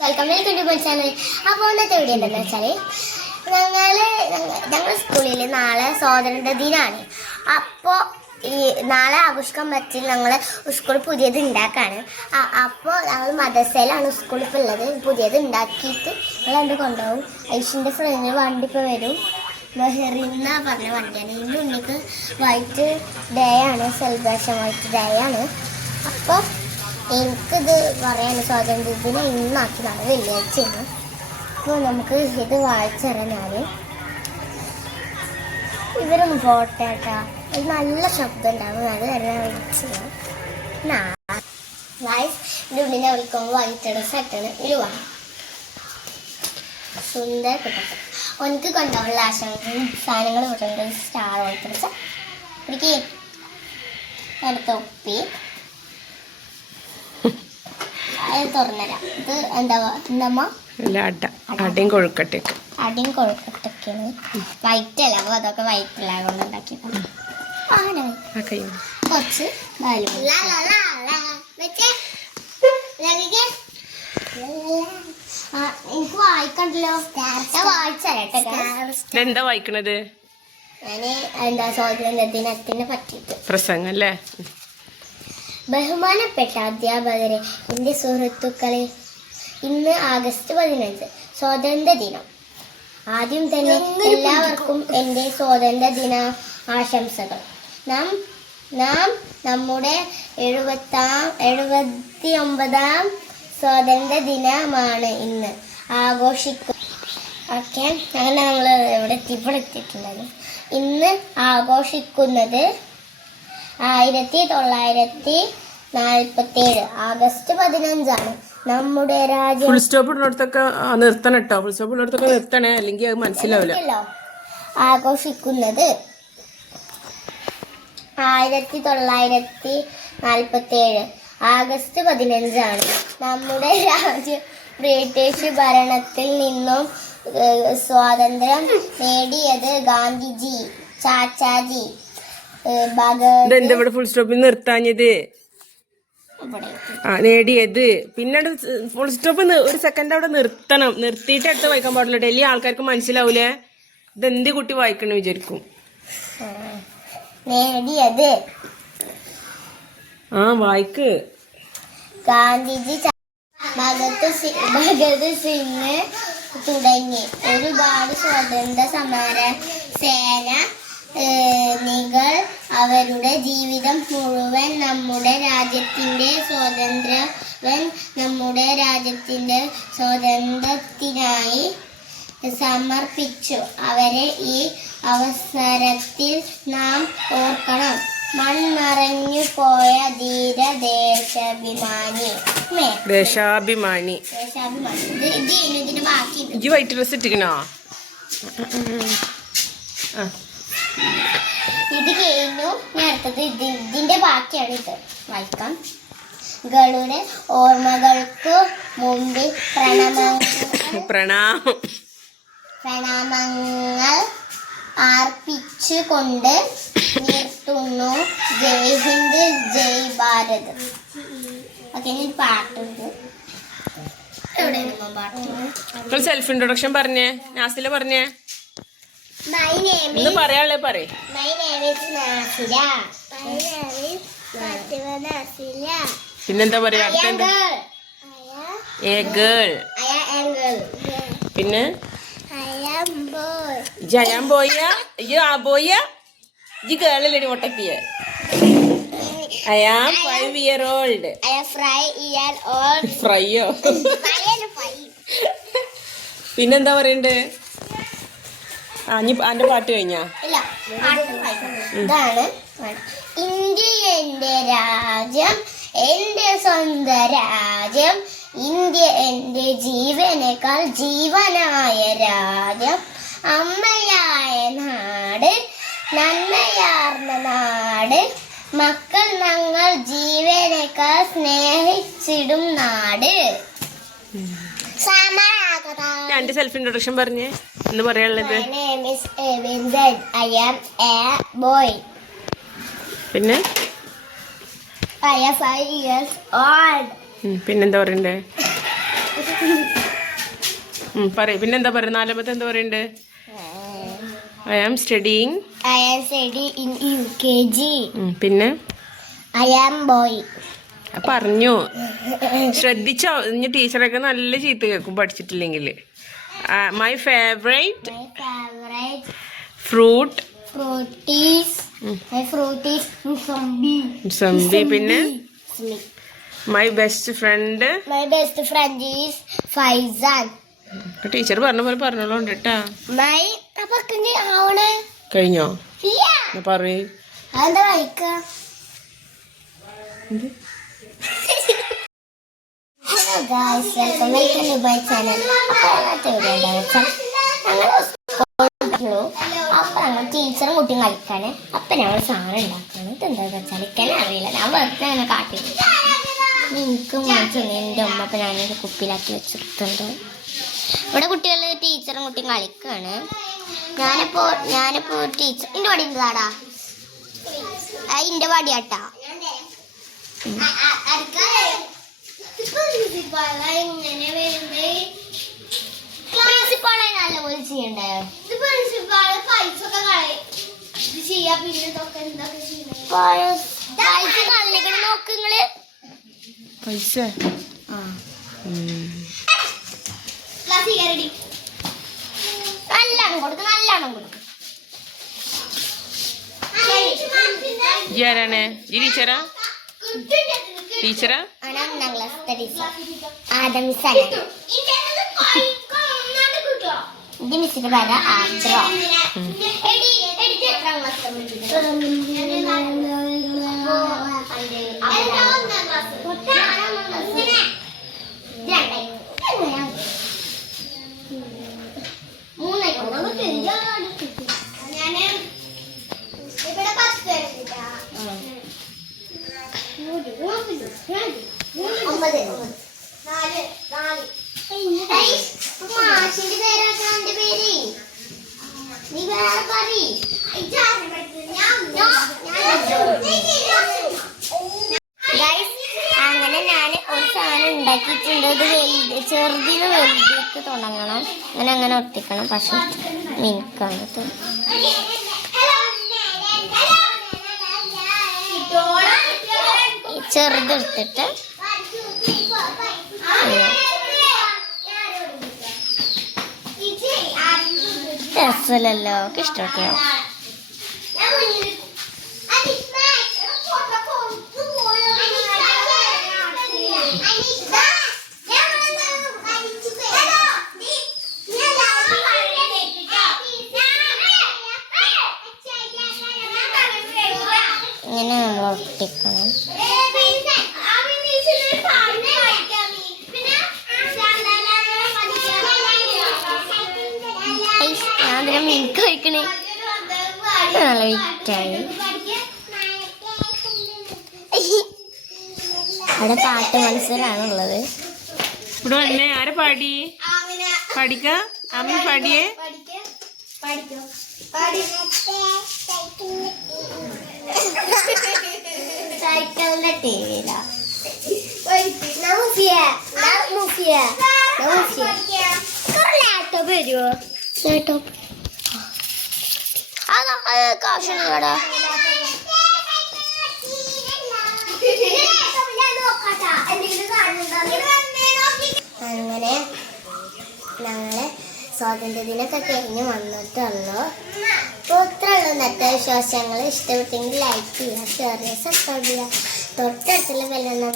Welcome to channel. അപ്പോൾ ഇന്നത്തെ video എന്താണെന്ന് വെച്ചാൽ ഞങ്ങൾ സ്കൂളിൽ നാളെ സ്വാതന്ത്ര്യ ദിനമാണ്. അപ്പോൾ ഈ നാളെ ആഘോഷിക്കാൻ പറ്റില്ല, ഞങ്ങൾ സ്കൂൾ പുതിയത് ഉണ്ടാക്കാണ്. അപ്പോൾ ഞങ്ങൾ മദ്രസയിലാണ് സ്കൂളിൽ ഇപ്പോൾ ഉള്ളത്. പുതിയത് ഉണ്ടാക്കിയിട്ട് ഞങ്ങൾ എന്ത് കൊണ്ടുപോകും. ഐഷിൻ്റെ ഫ്രണ്ടിൽ വണ്ടി ഇപ്പോൾ വരും. മെഹറിന്ന പറഞ്ഞ വണ്ടിയാണ്. ഇതിൻ്റെ ഉള്ളിലേക്ക് വൈറ്റ് ഡേ ആണ്, സെലിബ്രേഷൻ വൈറ്റ് ഡേ ആണ്. അപ്പോൾ എനിക്കിത് പറയാൻ സ്വാതന്ത്ര്യദിനം ഇന്നാക്കിയതാണ്, വെള്ളിയാഴ്ചയാണ്. അപ്പോൾ നമുക്ക് ഇത് വായിച്ചറിയാൻ ഞാൻ ഇവരൊന്നും പോട്ടേട്ടാ. ഇത് നല്ല ശബ്ദം ഉണ്ടാകും, അത് തന്നെ വിളിച്ചത് വയസ്. ഇതിൻ്റെ ഉള്ളിനെ വിളിക്കുമ്പോൾ വൈറ്റ് സെറ്റാണ് ഇരുവാ സുന്ദര കുട്ടം. എനിക്ക് കൊണ്ടുപോകുള്ള ആശങ്കയും സാധനങ്ങൾ വിട്ടുണ്ട്. സ്റ്റാർ വൈറ്റ് എനിക്ക് തൊപ്പി തുറന്നരാം. ഇത് എന്താമ്മ അടിയും കൊഴുക്കട്ടേക്ക് അടിയും കൊഴുക്കട്ടൊക്കെയാണ്. വൈറ്റ് അല്ല, അപ്പോൾ അതൊക്കെ വൈറ്റ് അല്ല കൊണ്ട് ഉണ്ടാക്കി കുറച്ച് എനിക്ക് വായിക്കണ്ടല്ലോ. ഞാൻ വായിച്ചേട്ടെ. എന്താ വായിക്കണത്? ഞാന് എന്താ സ്വാതന്ത്ര്യ ദിനത്തിനെ പറ്റിയിട്ട് പ്രസംഗം അല്ലേ? ബഹുമാനപ്പെട്ട അധ്യാപകരെ, എൻ്റെ സുഹൃത്തുക്കളെ, ഇന്ന് ആഗസ്റ്റ് 15 സ്വാതന്ത്ര്യ ദിനം. ആദ്യം തന്നെ എല്ലാവർക്കും എൻ്റെ സ്വാതന്ത്ര്യ ദിന ആശംസകൾ. നാം നമ്മുടെ 79ാം സ്വാതന്ത്ര്യ ദിനമാണ് ഇന്ന് ആഘോഷിക്കുക. ഓക്കെ, അങ്ങനെ നമ്മൾ ഇവിടെ എത്തിയിട്ടുള്ളത്. ഇന്ന് ആഘോഷിക്കുന്നത് 1947 ആഗസ്റ്റ് 15 നമ്മുടെ രാജ്യം. ഫുൾ സ്റ്റോപ്പ് ഇടുന്നിടത്തൊക്കെ നിർത്തണം കേട്ടോ. ഫുൾ സ്റ്റോപ്പ് ഇടുന്നിടത്തൊക്കെ നിർത്തണേ, അല്ലെങ്കിൽ അത് മനസ്സിലാവില്ല. ആഘോഷിക്കുന്നത് 1947 ആഗസ്റ്റ് 15 നമ്മുടെ രാജ്യം ബ്രിട്ടീഷ് ഭരണത്തിൽ നിന്നും സ്വാതന്ത്ര്യം നേടിയത് ഗാന്ധിജി, ചാച്ചാജി, ഇവിടെ ഫുൾ സ്റ്റോപ്പിൽ നിർത്താഞ്ഞത് നേടിയത്. പിന്നെ ഫുൾ സ്റ്റോപ്പ് ഒരു സെക്കൻഡ് അവിടെ നിർത്തണം. നിർത്തിയിട്ട് അടുത്ത് വായിക്കാൻ പാടില്ല. ഡൽഹി ആൾക്കാർക്ക് മനസ്സിലാവൂലേ ഇതെന്ത് കുട്ടി വായിക്കണ വിചാരിക്കും. നേടിയത് വായിക്ക്. ഗാന്ധിജി, ഭഗത് സിംഗ് തുടങ്ങി ഒരുപാട് സ്വാതന്ത്ര്യ സമര സേനാനികൾ അവരുടെ ജീവിതം മുഴുവൻ നമ്മുടെ രാജ്യത്തിന്റെ സ്വാതന്ത്ര്യത്തിനായി സമർപ്പിച്ചു. അവരെ ഈ അവസരത്തിൽ നാം ഓർക്കണം. മൺമറഞ്ഞു പോയ ധീര ദേശാഭിമാനി. ഇതിന്റെ ബാക്കി വൈറ്റ് ഡ്രസ് ഇട്ടിക്കണോ? ഇത് കഴിഞ്ഞു. അടുത്തത് ഇതിന്റെ ബാക്കിയാണ്. ഇത് വായിക്കാം. കളുടെ ഓർമ്മകൾക്ക് മുമ്പിൽ പ്രണാമങ്ങൾ അർപ്പിച്ചുകൊണ്ട് നിർത്തുന്നു. ജയ് ഹിന്ദ്, ജയ് ഭാരത്. ഓക്കെ, പാട്ടുണ്ട്. എവിടെയാണ് പാട്ട്? സെൽഫ് ഇൻട്രൊഡക്ഷൻ പറഞ്ഞേ, നാസില പറഞ്ഞേ. My name is Nasila. പിന്നെന്താ പറയാ? പിന്നെ ജയാൻ ബോയ ഈ ഗേളല്ലേ ഒട്ടക്കിയ. I am 5 years old. ഫ്രൈയോ? പിന്നെന്താ പറയണ്ടേ? അന്റെ പാട്ട് കഴിഞ്ഞാ? ഇതാണ് ഇന്ത്യ എന്റെ രാജ്യം, എന്റെ സ്വന്തം രാജ്യം. ഇന്ത്യ എന്റെ ജീവനേക്കാൾ ജീവനായ രാജ്യം. അമ്മയായ നാട്, നന്മയാർന്ന നാട്. മക്കൾ ഞങ്ങൾ ജീവനേക്കാൾ സ്നേഹിച്ചിടും നാട്. എന്റെ സെൽഫ് ഇൻട്രൊഡക്ഷൻ പറഞ്ഞേ, എന്ന് പറയാനുള്ളത്. I am a boy. പിന്നെ I am 5 years old. പിന്നെന്താ പറയണ്ടേ? പറയും. പിന്നെന്താ പറയുക? 4ാമത്തെ എന്താ പറയണ്ട്? I am studying. I am studying in UKG. പിന്നെ I am boy. പറഞ്ഞു. ശ്രദ്ധിച്ചോ? ഇനി ടീച്ചറൊക്കെ നല്ല ചീത്ത കേൾക്കും പഠിച്ചിട്ടില്ലെങ്കിൽ. My favourite My favorite fruit fruit is Musambi. Musambi. പിന്നെ Musambi. My best friend. My best friend is Faizan. Teacher പറഞ്ഞ പോലെ പറഞ്ഞോളൂ കേട്ടാ. My അപ്പൊ ആവണേ കഴിഞ്ഞോ? ഇല്ല. പറയ്. അതെന്താ വായിക്ക? Hello guys, welcome to my channel. അപ്പൊ ഞങ്ങൾ ടീച്ചറും കുട്ടിയും കളിക്കാണ്. അപ്പൊ ഞങ്ങൾ സാധനം ഉണ്ടാക്കാണ്. ഇതെന്താന്ന് വെച്ചാൽ എനിക്കറിയില്ല, ഞാൻ വെറുതെ അങ്ങനെ കാട്ടി. എനിക്ക് എൻ്റെ അമ്മ അപ്പൊ ഞാനൊരു കുപ്പിയിലാക്കി വെച്ചിട്ടുണ്ട്. ഇവിടെ കുട്ടികൾ ടീച്ചറും കുട്ടിയും കളിക്കാണ്. ഞാനിപ്പോ ടീച്ചർ എൻ്റെ വടി എന്താടാ? ഇന്റെ വടിയാട്ടാ. പ്രിൻസിപ്പാളെ നല്ല പോലെ ചെയ്യണ്ടേ? പൈസ കളിക്കണം നോക്ക് നിങ്ങള്. പൈസ നല്ലോണം കൊടുക്കും, നല്ലോണം കൊടുക്കും. ആരാണ്? ഈ ടീച്ചറാ? ടീച്ചറാ? 1ാം ക്ലാസ്സിലെ ടീച്ചർ ആദം മിസ്സാണ്. എന്റെ മിസ്സിന്റെ പേര് ആദ്രോ. മാഷിന്റെ പേരാക്കാൻ എന്റെ പേര് നീ വേറെ പറയ്. അങ്ങനെ ഞാൻ ഒരു സാധനം ഉണ്ടാക്കിയിട്ടുണ്ട്. ഇത് വലുത് ചെറുതിന് വലുതിക്ക് തുടങ്ങണം. അങ്ങനെ ഒട്ടിക്കണം. പക്ഷെ മിനിക്കാണ് ചെറുതെടുത്തിട്ട് രസമല്ലോ, ഇഷ്ടമൊക്കെയോ? ഇങ്ങനെ നമ്മൾ ഒട്ടിക്കണം. ഞാൻ മിനിക്ക് കഴിക്കണേ. നല്ല വിറ്റായി. അവിടെ പാട്ട് മത്സരമാണുള്ളത്. ഇവിടെ വന്നേ. ആരെ പാടി? പഠിക്ക അമ്മ പാടിയേ. സൈക്കിളിന്റെ ടീവിയില ലാപ്ടോപ്പ് വരുമോ? ലാപ്ടോപ്പ് കാശുണ്ട് കടാ. അങ്ങനെ ഞങ്ങള് സ്വാതന്ത്ര്യദിനൊക്കെ കഴിഞ്ഞ് വന്നിട്ടുള്ളൂ. അപ്പോൾ ഇത്രയുള്ളൂ ഇന്നത്തെ വിശേഷങ്ങൾ. ഇഷ്ടപ്പെട്ടെങ്കിൽ ലൈക്ക് ചെയ്യുക, ഷെയർ ചെയ്യുക, സബ്സ്ക്രൈബ് ചെയ്യുക, തൊട്ടടുത്തുള്ള ബെല്ലൊന്നും